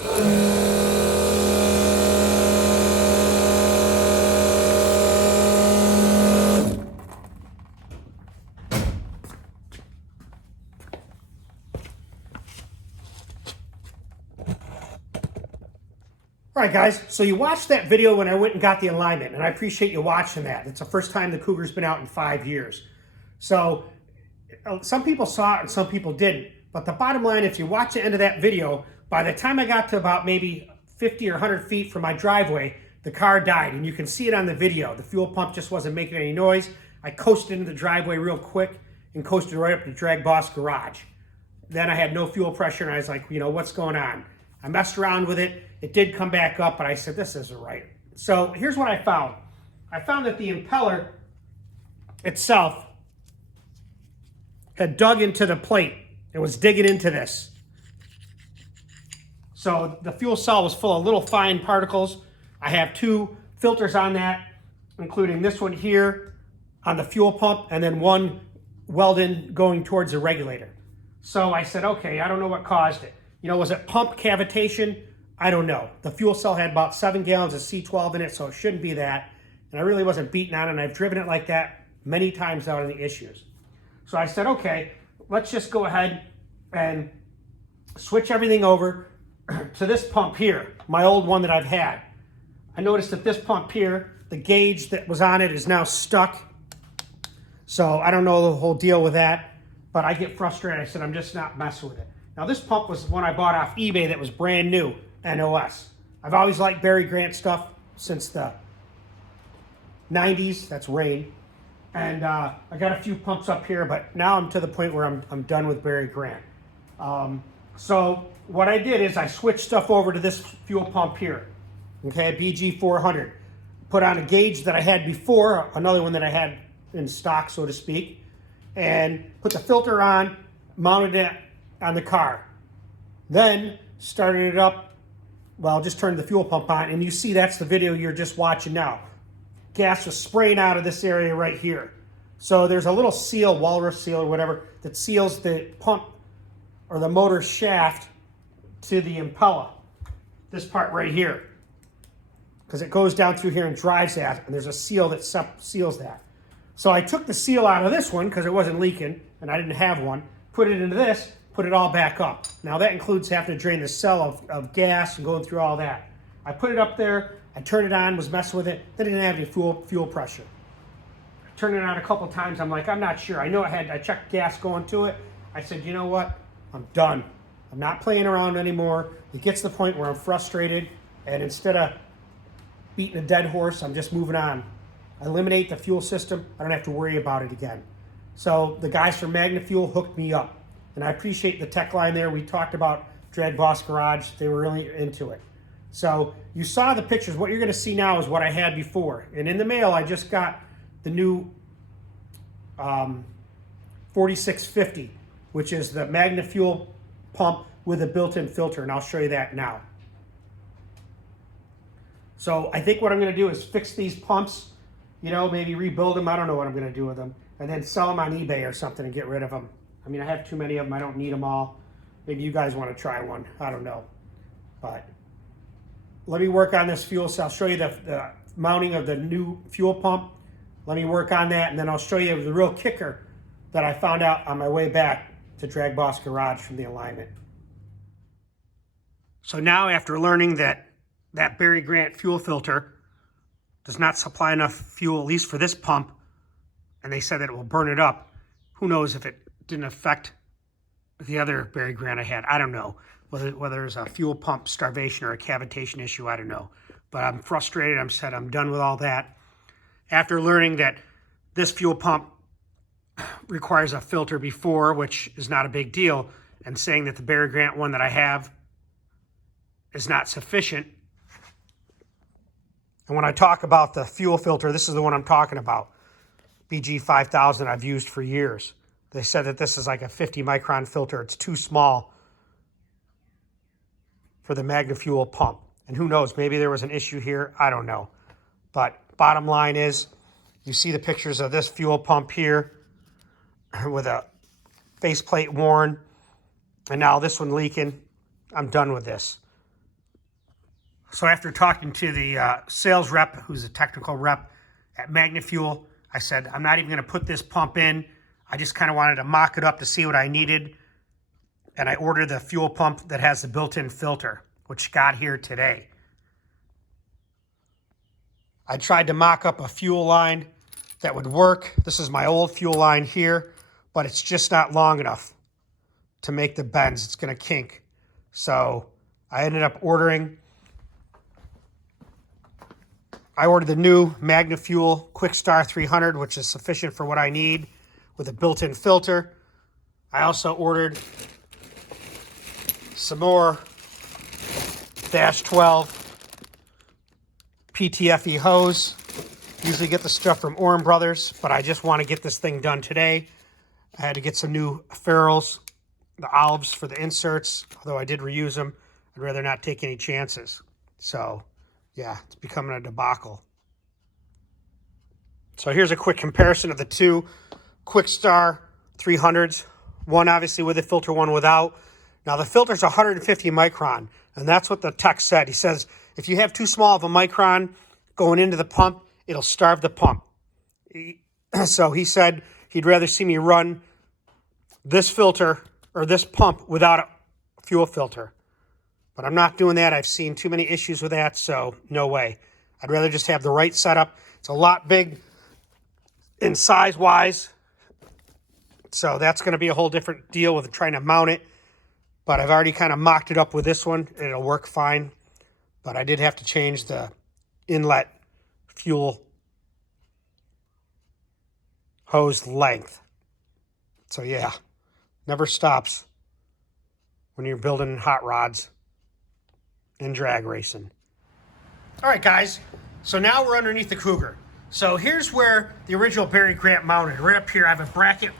All right, guys, so you watched that video when I went and got the alignment, and I appreciate you watching that. It's the first time the Cougar's been out in 5 years. So some people saw it and some people didn't. But the bottom line, if you watch the end of that video, by the time I got to about maybe 50 or 100 feet from my driveway, the car died. And you can see it on the video. The fuel pump just wasn't making any noise. I coasted into the driveway real quick and coasted right up to DragBoss Garage. Then I had no fuel pressure, and I was like, you know, what's going on? I messed around with it. It did come back up, but I said, this isn't right. So here's what I found. I found that the impeller itself had dug into the plate. It was digging into this. So the fuel cell was full of little fine particles. I have 2 filters on that, including this one here on the fuel pump, and then one welded going towards the regulator. So I said, okay, I don't know what caused it. You know, was it pump cavitation? I don't know. The fuel cell had about 7 gallons of C12 in it, so it shouldn't be that. And I really wasn't beating on it, and I've driven it like that many times out on the issues. So I said, okay, let's just go ahead and switch everything over to this pump here, my old one that I've had. I noticed that this pump here, the gauge that was on it is now stuck. So I don't know the whole deal with that, but I get frustrated. I said, I'm just not messing with it. Now this pump was one I bought off eBay that was brand new, NOS. I've always liked Barry Grant stuff since the 90s, that's Rain. And I got a few pumps up here, but now I'm to the point where I'm done with Barry Grant. So what I did is I switched stuff over to this fuel pump here, okay, BG 400. Put on a gauge that I had before, another one that I had in stock, so to speak, and put the filter on, mounted it on the car. Then started it up, well, just turned the fuel pump on, and you see that's the video you're just watching now. Gas was spraying out of this area right here. So there's a little seal, walrus seal or whatever, that seals the pump or the motor shaft to the impeller. This part right here. Because it goes down through here and drives that, and there's a seal that seals that. So I took the seal out of this one because it wasn't leaking, and I didn't have one, put it into this, put it all back up. Now that includes having to drain the cell of gas and going through all that. I put it up there, I turned it on, was messing with it, then it didn't have any fuel pressure. I turned it on a couple times, I'm like, I'm not sure. I know I checked gas going to it. I said, you know what, I'm done. I'm not playing around anymore. It gets to the point where I'm frustrated, and instead of beating a dead horse, I'm just moving on. I eliminate the fuel system, I don't have to worry about it again. So the guys from Magnafuel hooked me up, and I appreciate the tech line there. We talked about DragBoss Garage, they were really into it. So you saw the pictures. What you're going to see now is what I had before. And in the mail, I just got the new 4650, which is the Magnafuel pump with a built-in filter, and I'll show you that now. So I think what I'm going to do is fix these pumps, you know, maybe rebuild them. I don't know what I'm going to do with them. And then sell them on eBay or something and get rid of them. I mean, I have too many of them. I don't need them all. Maybe you guys want to try one. I don't know. But let me work on this fuel cell. I'll show you the mounting of the new fuel pump. Let me work on that, and then I'll show you the real kicker that I found out on my way back to DragBoss Garage from the alignment. So now, after learning that Barry Grant fuel filter does not supply enough fuel, at least for this pump, and they said that it will burn it up, who knows if it didn't affect the other Barry Grant I had. I don't know. Whether it's a fuel pump starvation or a cavitation issue, I don't know. But I'm frustrated. I'm done with all that. After learning that this fuel pump requires a filter before, which is not a big deal, and saying that the Barry Grant one that I have is not sufficient. And when I talk about the fuel filter, this is the one I'm talking about. BG 5000 I've used for years. They said that this is like a 50 micron filter. It's too small for the Magnafuel pump. And who knows, maybe there was an issue here, I don't know. But bottom line is, you see the pictures of this fuel pump here with a faceplate worn, and now this one leaking. I'm done with this. So after talking to the sales rep, who's a technical rep at Magnafuel, I said, I'm not even going to put this pump in. I just kind of wanted to mock it up to see what I needed. And I ordered the fuel pump that has the built-in filter, which got here today. I tried to mock up a fuel line that would work. This is my old fuel line here, but it's just not long enough to make the bends. It's going to kink. So I ended up ordering the new Magnafuel Quickstar 300, which is sufficient for what I need with a built-in filter. I also ordered some more -12 PTFE hose. Usually get the stuff from Oren Brothers, but I just want to get this thing done today. I had to get some new ferrules, the olives for the inserts, although I did reuse them. I'd rather not take any chances. So, yeah, it's becoming a debacle. So here's a quick comparison of the two Quickstar 300s. One obviously with a filter, one without. Now the filter's 150 micron, and that's what the tech said. He says, if you have too small of a micron going into the pump, it'll starve the pump. So he said he'd rather see me run this filter or this pump without a fuel filter. But I'm not doing that. I've seen too many issues with that, so no way. I'd rather just have the right setup. It's a lot big in size-wise, so that's going to be a whole different deal with trying to mount it. But I've already kind of mocked it up with this one. It'll work fine. But I did have to change the inlet fuel hose length. So yeah, never stops when you're building hot rods and drag racing. All right, guys. So now we're underneath the Cougar. So here's where the original Barry Grant mounted. Right up here, I have a bracket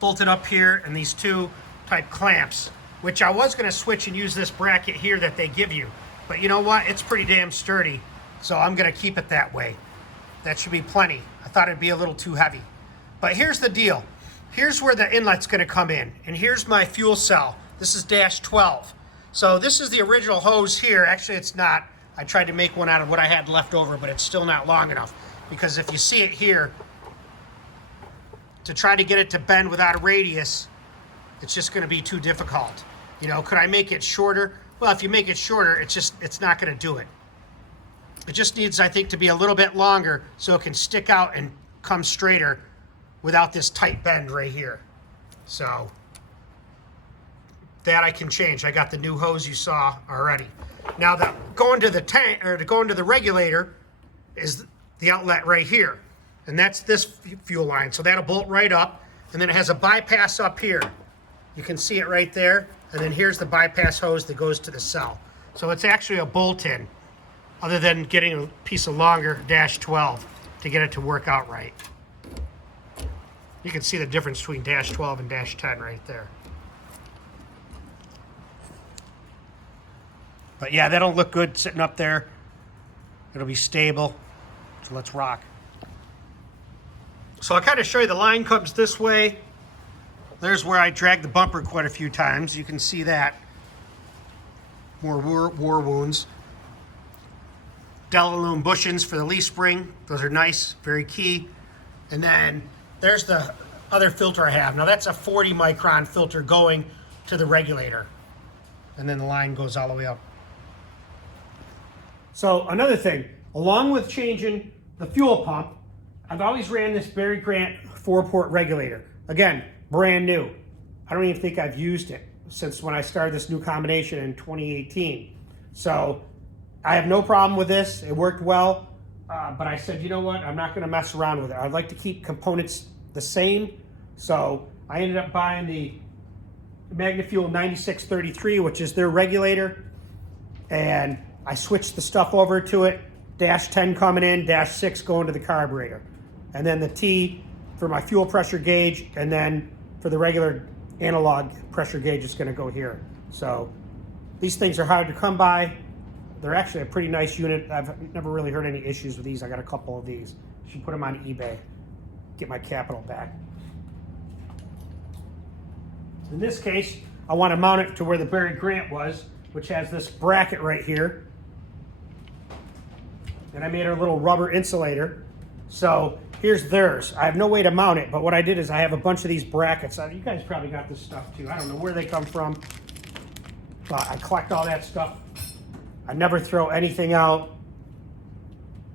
bolted up here and these two type clamps, which I was going to switch and use this bracket here that they give you. But you know what? It's pretty damn sturdy, so I'm going to keep it that way. That should be plenty. I thought it'd be a little too heavy. But here's the deal. Here's where the inlet's going to come in, and here's my fuel cell. This is -12. So this is the original hose here. Actually, it's not. I tried to make one out of what I had left over, but it's still not long enough. Because if you see it here, to try to get it to bend without a radius, it's just going to be too difficult. You know, could I make it shorter? Well, if you make it shorter, it's not going to do it. It just needs, I think, to be a little bit longer so it can stick out and come straighter without this tight bend right here. So that I can change. I got the new hose you saw already. Now going to the tank, or to go into the regulator, is the outlet right here. And that's this fuel line. So that'll bolt right up, and then it has a bypass up here. You can see it right there. And then here's the bypass hose that goes to the cell. So it's actually a bolt-in, other than getting a piece of longer -12 to get it to work out right. You can see the difference between -12 and -10 right there. But yeah, that'll look good sitting up there. It'll be stable. So let's rock. So I'll kind of show you the line comes this way. There's where I dragged the bumper quite a few times. You can see that. More war wounds. Delalume bushings for the leaf spring. Those are nice, very key. And then there's the other filter I have. Now that's a 40 micron filter going to the regulator. And then the line goes all the way up. So another thing, along with changing the fuel pump, I've always ran this Barry Grant 4-port regulator. Again, brand new. I don't even think I've used it since when I started this new combination in 2018. So I have no problem with this. It worked well, but I said, you know what? I'm not going to mess around with it. I'd like to keep components the same. So I ended up buying the Magnafuel 9633, which is their regulator, and I switched the stuff over to it. -10 coming in, -6 going to the carburetor. And then the T for my fuel pressure gauge, and then for the regular analog pressure gauge is going to go here. So these things are hard to come by. They're actually a pretty nice unit. I've never really heard any issues with these. I got a couple of these. Should put them on eBay. Get my capital back. In this case, I want to mount it to where the Barry Grant was, which has this bracket right here. and I made a little rubber insulator. So here's theirs. I have no way to mount it, but what I did is I have a bunch of these brackets. You guys probably got this stuff too. I don't know where they come from, but I collect all that stuff. I never throw anything out.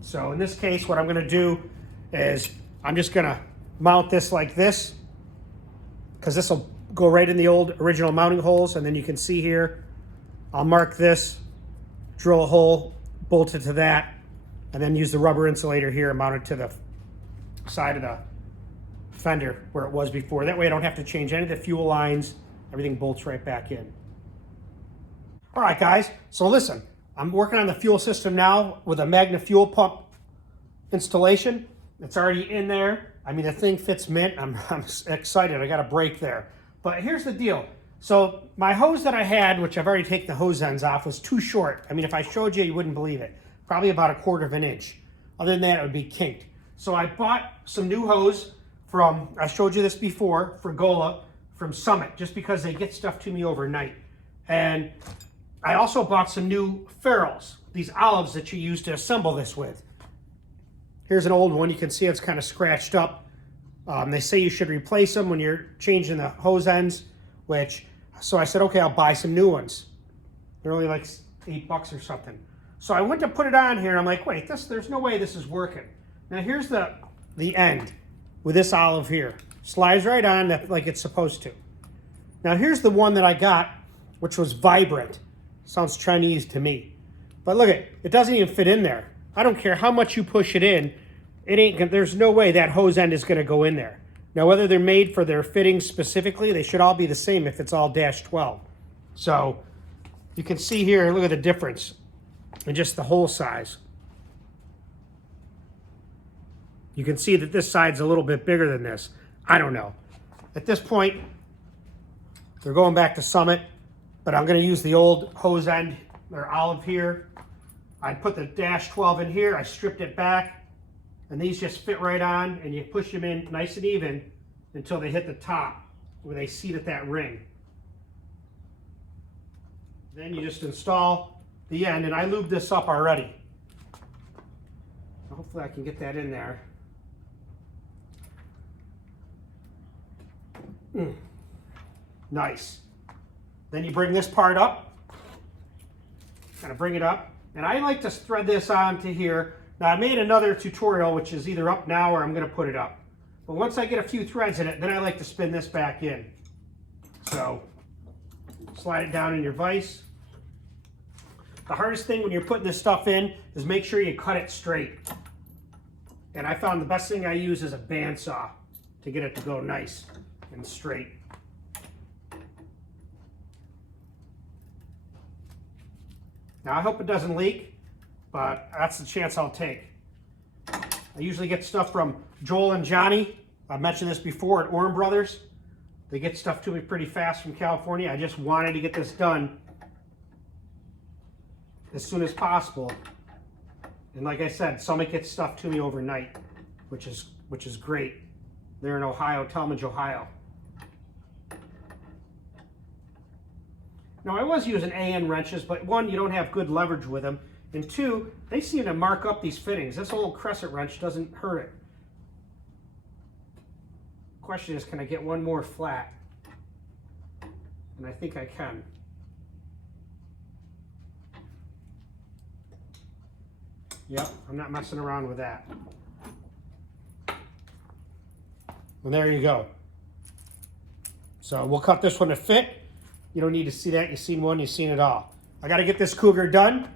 So in this case, what I'm gonna do is I'm just gonna mount this like this, because this will go right in the old original mounting holes, and then you can see here, I'll mark this, drill a hole, bolt it to that, and then use the rubber insulator here and mount it to the side of the fender where it was before. That way I don't have to change any of the fuel lines. Everything bolts right back in. All right, guys, so listen, I'm working on the fuel system now with a Magnafuel pump installation. It's already in there. I mean, the thing fits mint. I'm excited. I got a break there. But here's the deal. So my hose that I had, which I've already taken the hose ends off, was too short. I mean, if I showed you, you wouldn't believe it. Probably about 1/4 of an inch. Other than that, it would be kinked. So I bought some new hose from, I showed you this before, Freakout from Summit, just because they get stuff to me overnight. And I also bought some new ferrules, these olives that you use to assemble this with. Here's an old one. You can see it's kind of scratched up. They say you should replace them when you're changing the hose ends, so I said, okay, I'll buy some new ones. They're only like $8 or something. So I went to put it on here, and I'm like, wait, there's no way this is working. Now here's the end with this olive here. Slides right on like it's supposed to. Now here's the one that I got, which was vibrant. Sounds Chinese to me. But look, it doesn't even fit in there. I don't care how much you push it in, there's no way that hose end is gonna go in there. Now, whether they're made for their fittings specifically, they should all be the same if it's all -12. So you can see here, look at the difference in just the hole size. You can see that this side's a little bit bigger than this. I don't know. At this point, they're going back to Summit, but I'm gonna use the old hose end, or olive here. I put the -12 in here, I stripped it back, and these just fit right on, and you push them in nice and even until they hit the top where they seat at that ring. Then you just install the end, and I lubed this up already. Hopefully I can get that in there. Nice. Then you bring this part up, kind of bring it up, and I like to thread this onto here. Now I made another tutorial, which is either up now or I'm going to put it up. But once I get a few threads in it, then I like to spin this back in. So slide it down in your vise. The hardest thing when you're putting this stuff in is make sure you cut it straight. And I found the best thing I use is a bandsaw to get it to go nice and straight. Now I hope it doesn't leak, but that's the chance I'll take. I usually get stuff from Joel and Johnny. I've mentioned this before at Orm Brothers. They get stuff to me pretty fast from California. I just wanted to get this done as soon as possible. And like I said, Summit gets stuff to me overnight, which is great. They're in Ohio, Talmadge, Ohio. Now I was using AN wrenches, but one, you don't have good leverage with them. And two, they seem to mark up these fittings. This old crescent wrench doesn't hurt it. Question is, can I get one more flat? And I think I can. Yep, I'm not messing around with that. And there you go. So we'll cut this one to fit. You don't need to see that. You've seen one, you've seen it all. I got to get this Cougar done,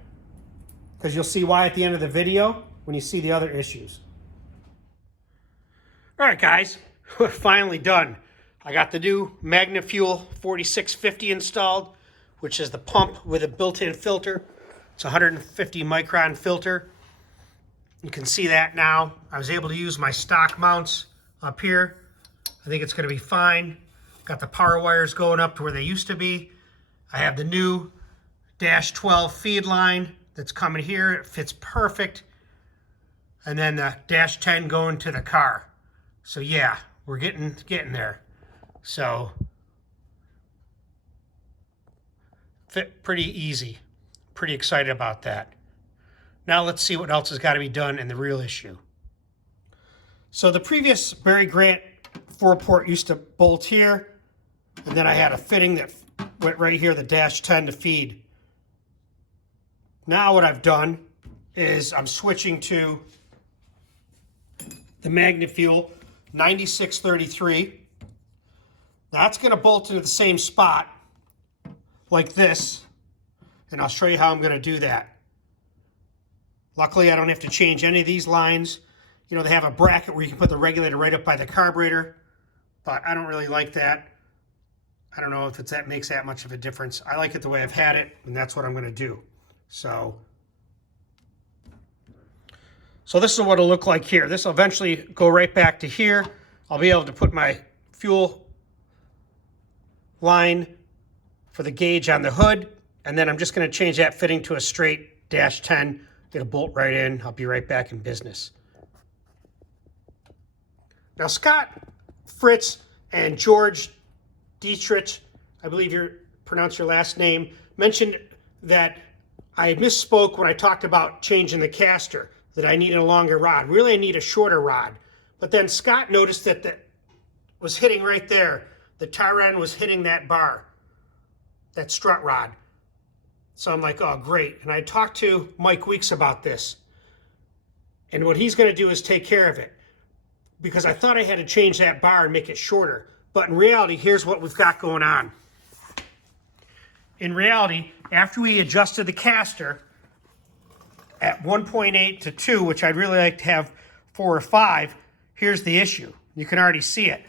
because you'll see why at the end of the video when you see the other issues. All right, guys, we're finally done. I got the new Magnafuel 4650 installed, which is the pump with a built-in filter. It's a 150 micron filter. You can see that now. I was able to use my stock mounts up here. I think it's going to be fine. Got the power wires going up to where they used to be. I have the new -12 feed line that's coming here. It fits perfect. And then the -10 going to the car. So yeah, we're getting there. So fit pretty easy. Pretty excited about that. Now let's see what else has got to be done in the real issue. So the previous Barry Grant 4-port used to bolt here, and then I had a fitting that went right here, the -10 to feed. Now what I've done is I'm switching to the Magnafuel 9633. That's going to bolt into the same spot like this, and I'll show you how I'm going to do that. Luckily, I don't have to change any of these lines. You know, they have a bracket where you can put the regulator right up by the carburetor, but I don't really like that. I don't know if that makes that much of a difference. I like it the way I've had it, and that's what I'm going to do. So this is what it'll look like here. This will eventually go right back to here. I'll be able to put my fuel line for the gauge on the hood, and then I'm just going to change that fitting to a straight -10. It'll bolt right in. I'll be right back in business. Now, Scott Fritz and George Dietrich, I believe you pronounce your last name, mentioned that I misspoke when I talked about changing the caster, that I needed a longer rod. Really, I need a shorter rod. But then Scott noticed that that was hitting right there. The tire end was hitting that bar, that strut rod. So I'm like, oh, great. And I talked to Mike Weeks about this. And what he's going to do is take care of it, because I thought I had to change that bar and make it shorter. But in reality, here's what we've got going on. In reality, after we adjusted the caster at 1.8 to 2, which I'd really like to have 4 or 5, here's the issue. You can already see it.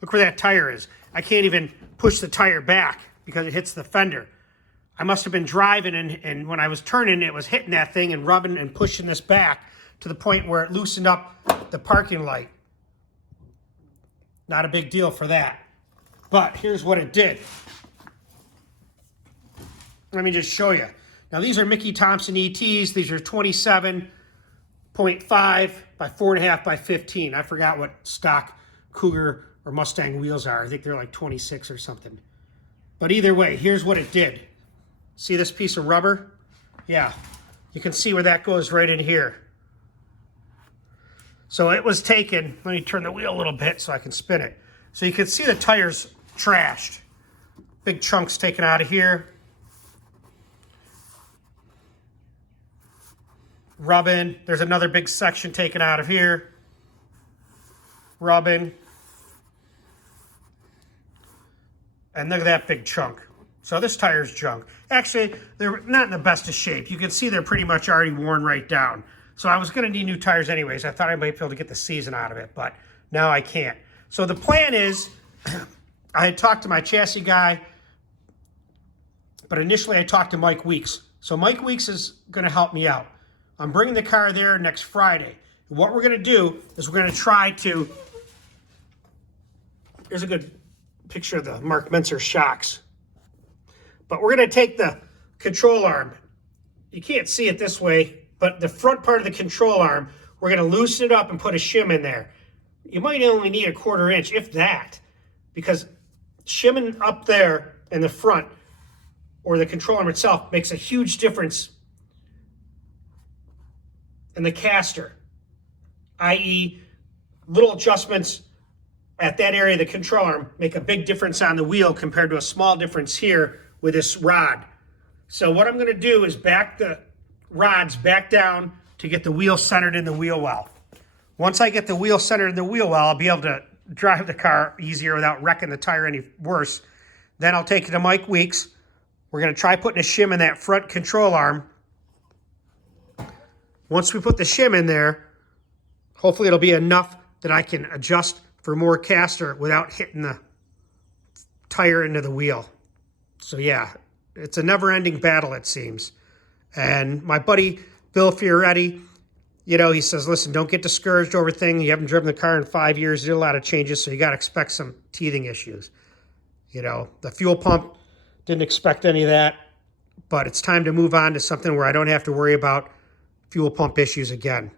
Look where that tire is. I can't even push the tire back because it hits the fender. I must have been driving, and when I was turning, it was hitting that thing and rubbing and pushing this back to the point where it loosened up the parking light. Not a big deal for that. But here's what it did. Let me just show you. Now, these are Mickey Thompson ETs. These are 27.5 by 4.5 by 15. I forgot what stock Cougar or Mustang wheels are. I think they're like 26 or something. But either way, here's what it did. See this piece of rubber? Yeah, you can see where that goes right in here. So it was taken. Let me turn the wheel a little bit so I can spin it. So you can see the tires trashed. Big chunks taken out of here. Rubbing. There's another big section taken out of here. Rubbing. And look at that big chunk. So this tire's junk. Actually, they're not in the best of shape. You can see they're pretty much already worn right down. So I was going to need new tires anyways. I thought I might be able to get the season out of it, but now I can't. So the plan is, I had talked to my chassis guy, but initially I talked to Mike Weeks. So Mike Weeks is going to help me out. I'm bringing the car there next Friday. And what we're going to do is we're going to try to, here's a good picture of the Mark Menzer shocks. But we're going to take the control arm. You can't see it this way, but the front part of the control arm, we're going to loosen it up and put a shim in there. You might only need a 1/4 inch, if that, because shimming up there in the front or the control arm itself makes a huge difference in the caster, i.e. little adjustments at that area of the control arm make a big difference on the wheel compared to a small difference here with this rod. So what I'm going to do is back the rods back down to get the wheel centered in the wheel well. Once I get the wheel centered in the wheel well, I'll be able to drive the car easier without wrecking the tire any worse. Then I'll take it to Mike Weeks. We're going to try putting a shim in that front control arm. Once we put the shim in there, hopefully it'll be enough that I can adjust for more caster without hitting the tire into the wheel. So yeah, it's a never-ending battle, it seems. And my buddy Bill Fioretti, you know, he says, listen, don't get discouraged over things. You haven't driven the car in 5 years. There's a lot of changes, so you got to expect some teething issues. You know, the fuel pump, didn't expect any of that, but it's time to move on to something where I don't have to worry about fuel pump issues again.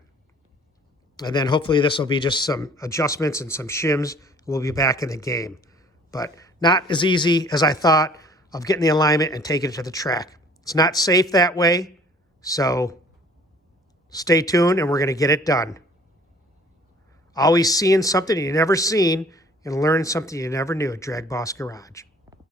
And then hopefully this will be just some adjustments and some shims. We'll be back in the game. But not as easy as I thought of getting the alignment and taking it to the track. It's not safe that way. So stay tuned and we're going to get it done. Always seeing something you never seen and learning something you never knew at DragBoss Garage.